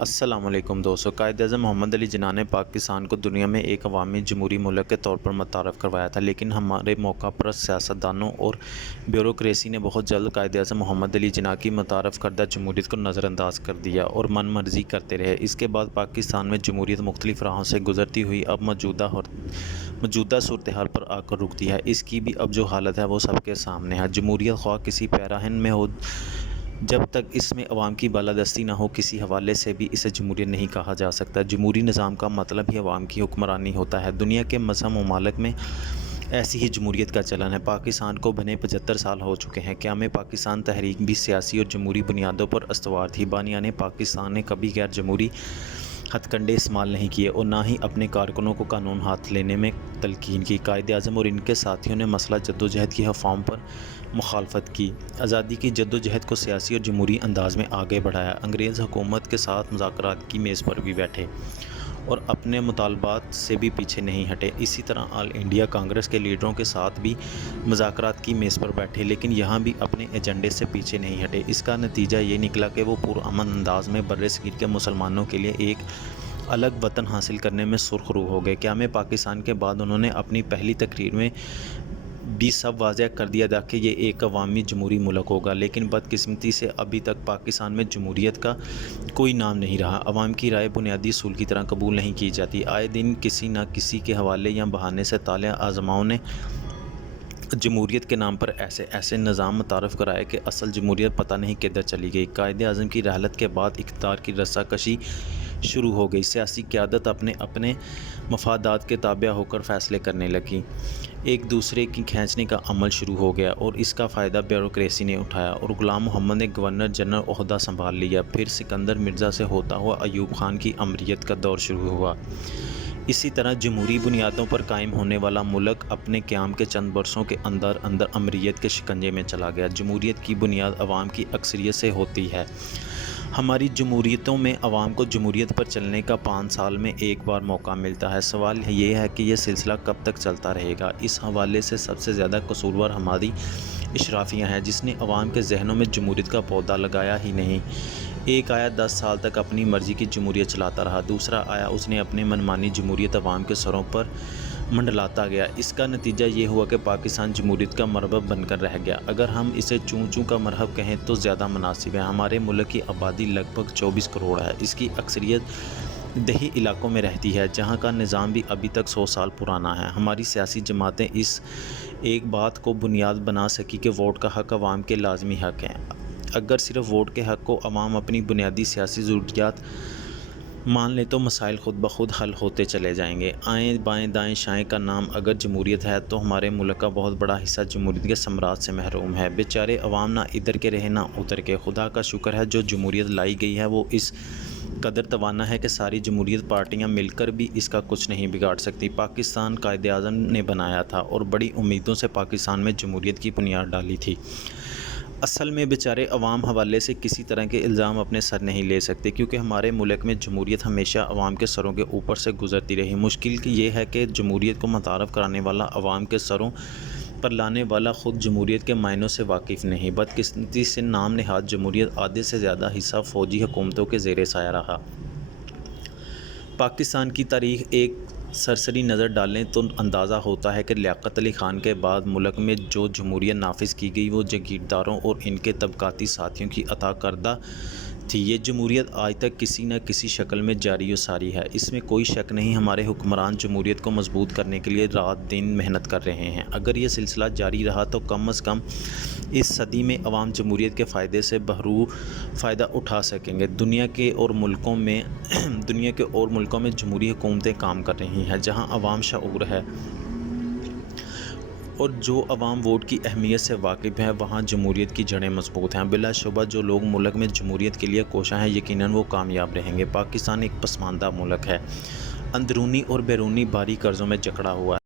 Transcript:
السلام علیکم دوستو، قائد اعظم محمد علی جناح نے پاکستان کو دنیا میں ایک عوامی جمہوری ملک کے طور پر متعارف کروایا تھا، لیکن ہمارے موقع پرست سیاستدانوں اور بیوروکریسی نے بہت جلد قائد اعظم محمد علی جناح کی متعارف کردہ جمہوریت کو نظر انداز کر دیا اور من مرضی کرتے رہے۔ اس کے بعد پاکستان میں جمہوریت مختلف راہوں سے گزرتی ہوئی اب موجودہ صورتحال پر آ کر رکتی ہے۔ اس کی بھی اب جو حالت ہے وہ سب کے سامنے ہے۔ جمہوریت خواہ کسی پیراہن میں ہو، جب تک اس میں عوام کی بالادستی نہ ہو، کسی حوالے سے بھی اسے جمہوریت نہیں کہا جا سکتا۔ جمہوری نظام کا مطلب ہی عوام کی حکمرانی ہوتا ہے۔ دنیا کے مذہب ممالک میں ایسی ہی جمہوریت کا چلن ہے۔ پاکستان کو بنے 75 سال ہو چکے ہیں۔ قیام پاکستان تحریک بھی سیاسی اور جمہوری بنیادوں پر استوار تھی۔ بانیان پاکستان نے کبھی غیر جمہوری ہتھ کنڈے استعمال نہیں کیے اور نہ ہی اپنے کارکنوں کو قانون ہاتھ لینے میں تلقین کی۔ قائد اعظم اور ان کے ساتھیوں نے مسئلہ جدوجہد کی افواہوں پر مخالفت کی، آزادی کی جدوجہد کو سیاسی اور جمہوری انداز میں آگے بڑھایا، انگریز حکومت کے ساتھ مذاکرات کی میز پر بھی بیٹھے اور اپنے مطالبات سے بھی پیچھے نہیں ہٹے۔ اسی طرح آل انڈیا کانگریس کے لیڈروں کے ساتھ بھی مذاکرات کی میز پر بیٹھے، لیکن یہاں بھی اپنے ایجنڈے سے پیچھے نہیں ہٹے۔ اس کا نتیجہ یہ نکلا کہ وہ پرامن انداز میں برصغیر کے مسلمانوں کے لیے ایک الگ وطن حاصل کرنے میں سرخ رو ہو گئے۔ قیام پاکستان کے بعد انہوں نے اپنی پہلی تقریر میں بھی سب واضح کر دیا تھا کہ یہ ایک عوامی جمہوری ملک ہوگا، لیکن بدقسمتی سے ابھی تک پاکستان میں جمہوریت کا کوئی نام نہیں رہا۔ عوام کی رائے بنیادی اصول کی طرح قبول نہیں کی جاتی۔ آئے دن کسی نہ کسی کے حوالے یا بہانے سے طالع آزماؤں نے جمہوریت کے نام پر ایسے نظام متعارف کرائے کہ اصل جمہوریت پتہ نہیں کدھر چلی گئی۔ قائد اعظم کی رحلت کے بعد اقتدار کی رسہ کشی شروع ہو گئی۔ سیاسی قیادت اپنے مفادات کے تابع ہو کر فیصلے کرنے لگی، ایک دوسرے کی کھینچنے کا عمل شروع ہو گیا اور اس کا فائدہ بیوروکریسی نے اٹھایا اور غلام محمد نے گورنر جنرل عہدہ سنبھال لیا۔ پھر سکندر مرزا سے ہوتا ہوا ایوب خان کی امریت کا دور شروع ہوا۔ اسی طرح جمہوری بنیادوں پر قائم ہونے والا ملک اپنے قیام کے چند برسوں کے اندر امریت کے شکنجے میں چلا گیا۔ جمہوریت کی بنیاد عوام کی اکثریت سے ہوتی ہے۔ ہماری جمہوریتوں میں عوام کو جمہوریت پر چلنے کا 5 سال میں ایک بار موقع ملتا ہے۔ سوال یہ ہے کہ یہ سلسلہ کب تک چلتا رہے گا۔ اس حوالے سے سب سے زیادہ قصوروار ہماری اشرافیہ ہیں، جس نے عوام کے ذہنوں میں جمہوریت کا پودا لگایا ہی نہیں۔ ایک آیا 10 سال تک اپنی مرضی کی جمہوریت چلاتا رہا، دوسرا آیا اس نے اپنے منمانی جمہوریت عوام کے سروں پر منڈلاتا گیا۔ اس کا نتیجہ یہ ہوا کہ پاکستان جمہوریت کا مربع بن کر رہ گیا۔ اگر ہم اسے چوں کا مرحب کہیں تو زیادہ مناسب ہے۔ ہمارے ملک کی آبادی لگ بھگ 24 کروڑ ہے۔ اس کی اکثریت دیہی علاقوں میں رہتی ہے، جہاں کا نظام بھی ابھی تک 100 سال پرانا ہے۔ ہماری سیاسی جماعتیں اس ایک بات کو بنیاد بنا سکی کہ ووٹ کا حق عوام کے لازمی حق ہے۔ اگر صرف ووٹ کے حق کو عوام اپنی بنیادی سیاسی ضروریات مان لیں تو مسائل خود بخود حل ہوتے چلے جائیں گے۔ آئیں بائیں دائیں شائیں کا نام اگر جمہوریت ہے تو ہمارے ملک کا بہت بڑا حصہ جمہوریت کے ثمرات سے محروم ہے۔ بیچارے عوام نہ ادھر کے رہے نہ ادھر کے۔ خدا کا شکر ہے جو جمہوریت لائی گئی ہے وہ اس قدر توانا ہے کہ ساری جمہوریت پارٹیاں مل کر بھی اس کا کچھ نہیں بگاڑ سکتی۔ پاکستان قائد اعظم نے بنایا تھا اور بڑی امیدوں سے پاکستان میں جمہوریت کی بنیاد ڈالی تھی۔ اصل میں بیچارے عوام حوالے سے کسی طرح کے الزام اپنے سر نہیں لے سکتے، کیونکہ ہمارے ملک میں جمہوریت ہمیشہ عوام کے سروں کے اوپر سے گزرتی رہی۔ مشکل یہ ہے کہ جمہوریت کو متعارف کرانے والا عوام کے سروں پر لانے والا خود جمہوریت کے معنوں سے واقف نہیں۔ بدقسمتی سے نام نہاد جمہوریت آدھے سے زیادہ حصہ فوجی حکومتوں کے زیر سایہ رہا۔ پاکستان کی تاریخ ایک سرسری نظر ڈالیں تو اندازہ ہوتا ہے کہ لیاقت علی خان کے بعد ملک میں جو جمہوریت نافذ کی گئی وہ جاگیرداروں اور ان کے طبقاتی ساتھیوں کی عطا کردہ تھی۔ یہ جمہوریت آج تک کسی نہ کسی شکل میں جاری و ساری ہے۔ اس میں کوئی شک نہیں، ہمارے حکمران جمہوریت کو مضبوط کرنے کے لیے رات دن محنت کر رہے ہیں۔ اگر یہ سلسلہ جاری رہا تو کم از کم اس صدی میں عوام جمہوریت کے فائدے سے بھرپور فائدہ اٹھا سکیں گے۔ دنیا کے اور ملکوں میں جمہوری حکومتیں کام کر رہی ہیں جہاں عوام شعور ہے اور جو عوام ووٹ کی اہمیت سے واقف ہے، وہاں جمہوریت کی جڑیں مضبوط ہیں۔ بلا شبہ جو لوگ ملک میں جمہوریت کے لیے کوشاں ہیں، یقیناً وہ کامیاب رہیں گے۔ پاکستان ایک پسماندہ ملک ہے، اندرونی اور بیرونی بھاری قرضوں میں جکڑا ہوا ہے۔